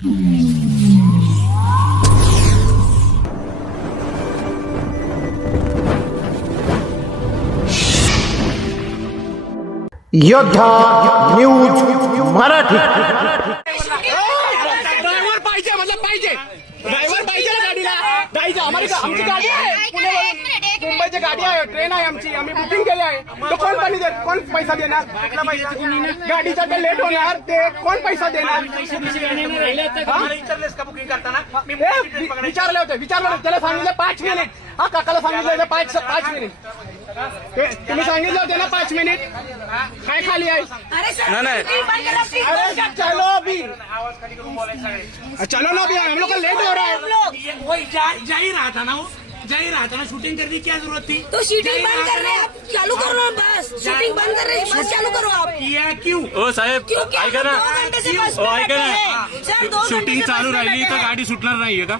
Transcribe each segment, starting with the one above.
योद्धा news Marathi. Driver पाहिजे मतलब पाहिजे, ड्रायव्हर पाहिजे ना गाडीला। जायचं आमची गाडी आहे, पुण्यावरून मुंबईची गाडी आहे, ट्रेन आहे आमची, आम्ही बुकिंग केली आहे। तो कोण पाणी दे, कोण पैसा देणार? कुठला पैसा? गाडीचा ते लेट होणार, ते कोण पैसा देणार? बुकिंग करताना विचारले होते, त्याला सांगितलं 5 मिनिट। हा काकाला सांगितलं होतं 5 मिनिट। तुम्ही सांगितलं होते ना 5 मिनिट। काय खाली आहे? अरे चलो अभी, चलो ना अभी, हम लोग का लेट हो रहा है। वही जा ही रहा था ना, वो जा ही रहा था ना। शूटिंग करने की क्या जरूरत थी? तो शूटिंग बंद कर रहे हैं आप, चालू करो ना बस। शूटिंग बंद कर रहे हैं, बस चालू करो आप। किया क्यों? ओ साहेब ऐका ना, ऐका ना, शूटिंग चालू राहिली तर गाडी सुटणार नाहीये का?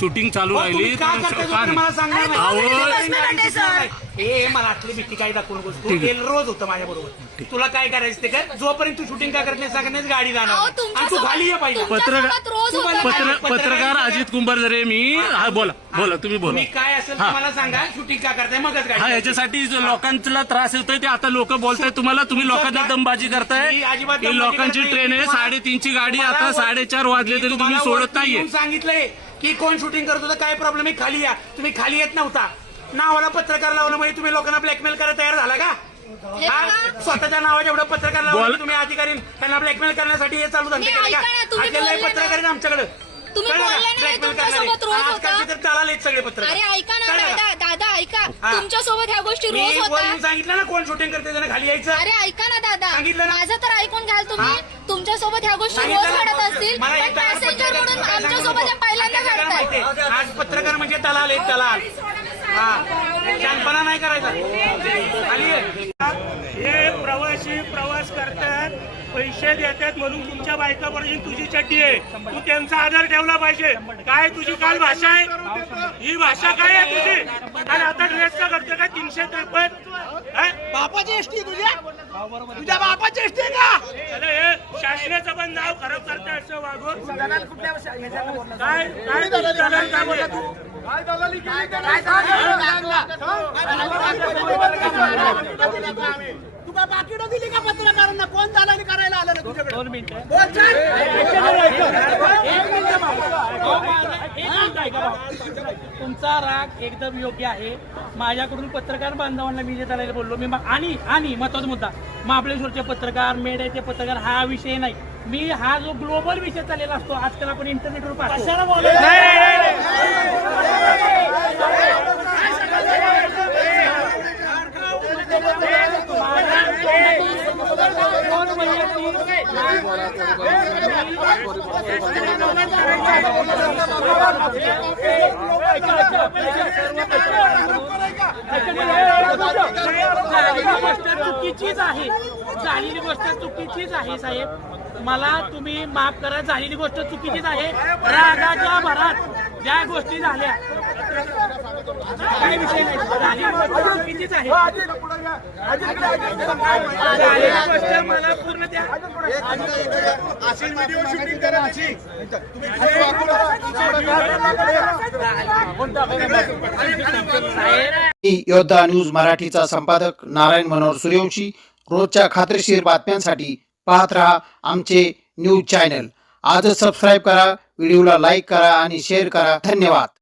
शूटिंग चालू राहिली का करते तर मला सांगणार नाही। सर हे मला आतली भीती काय दाखवू नकोस तू। ते रोज होतं माझ्या बरोबर। तुला काय करायचं ते कर, जोपर्यंत तू शूटिंग काय करत नाही सांगण्याच गाडी जाणार आणि तू खाली ये पाहिजे। पत्रकार अजित कुंभारजरे मी। हा बोला तुम्ही बोला। तुम्ही काय असेल तुम्हाला सांगा, शूटिंग का करताय मगच हा, गाडी। याच्यासाठी लोकांना त्रास होतोय ते आता लोक बोलताय तुम्हाला, तुम्ही लोकांना दमबाजी करताय। ही लोकांची ट्रेन आहे, 3:30ची गाडी, आता 4:30 वाजले तरी तुम्ही सोडत नाहीये। सांगितलंय की कोण शूटिंग करत होतं, काय प्रॉब्लेम आहे, खाली या। तुम्ही खाली येत नव्हता, नावाला पत्रकार लावलं म्हणजे तुम्ही लोकांना ब्लॅकमेल करायला तयार झाला का? स्वतःच्या नावाच्या एवढं पत्रकार लावलं तुम्ही, अधिकारी त्यांना ब्लॅकमेल करण्यासाठी हे चालू धंदे केले का? पत्रकार आमच्याकडे तुम्ही बोलले नाही, तुमच्यासोबत रोज होता। तर चालले सगळे पत्रकार। अरे ऐका ना दादा ऐका, तुमच्यासोबत ह्या गोष्टी रोज होतात। सांगितलं ना कोण शूटिंग करते त्यांना खाली यायचं। अरे ऐका ना दादा, सांगितलं ना? माझं तर ऐकून घ्याल तुम्ही। तुमच्यासोबत ह्या गोष्टी रोज घडत असतील, पण पॅसेंजर म्हणून आमच्यासोबत या पहिल्यांदा घडतात। आज पत्रकार म्हणजे दलाल एक दलाल। शानपणा नाही करायचा। खाली हे प्रवासी प्रवास करतात, पैसे देतात म्हणून तुमच्या बायकापर्यंत तुझी चड्डी आहे, तू त्यांचा आदर ठेवला पाहिजे। काय तुझी काल भाषा आहे, ही भाषा काय आहे तुझी? आणि आता ड्रेसचा करते काय 353? बापाची एसटी तुझ्या बापाची एसटी का? अरे हे शासनाचं पण नाव खराब करताय असं वागून। काय काय दलाल काय बोलला तू? तू काय पाकिटं दिली का पत्रकारांना? कोण दलाली करायला आलं ना तुझ्याकडे? 2 मिनिटं। तुमचा राग एकदम योग्य आहे। माझ्याकडून पत्रकार बांधवांना मी जे चालायला बोललो मी आणि महत्वाचा मुद्दा, महाबळेश्वरचे पत्रकार, मेड्याचे पत्रकार हा विषय नाही। मी हा जो ग्लोबल विषय चाललेला असतो आजकाल आपण इंटरनेटवर पाहतो। चुकीचीच आहे, झालेली गोष्ट चुकीचीच आहे साहेब। मला तुम्ही माफ करा, झालेली गोष्ट चुकीचीच आहे। रागाच्या भरात ज्या गोष्टी झाल्या काही विषय नाही, झालेली गोष्ट चुकीचीच आहे। झालेली गोष्ट मला पूर्ण द्या। योद्धा न्यूज मराठीचा संपादक नारायण मनोहर सूर्यवंशी। रोजच्या खात्रीशीर बातम्यांसाठी पाहत रहा आमचे न्यूज चॅनल। आजच सबस्क्राईब करा, व्हिडिओला लाईक करा आणि शेअर करा। धन्यवाद।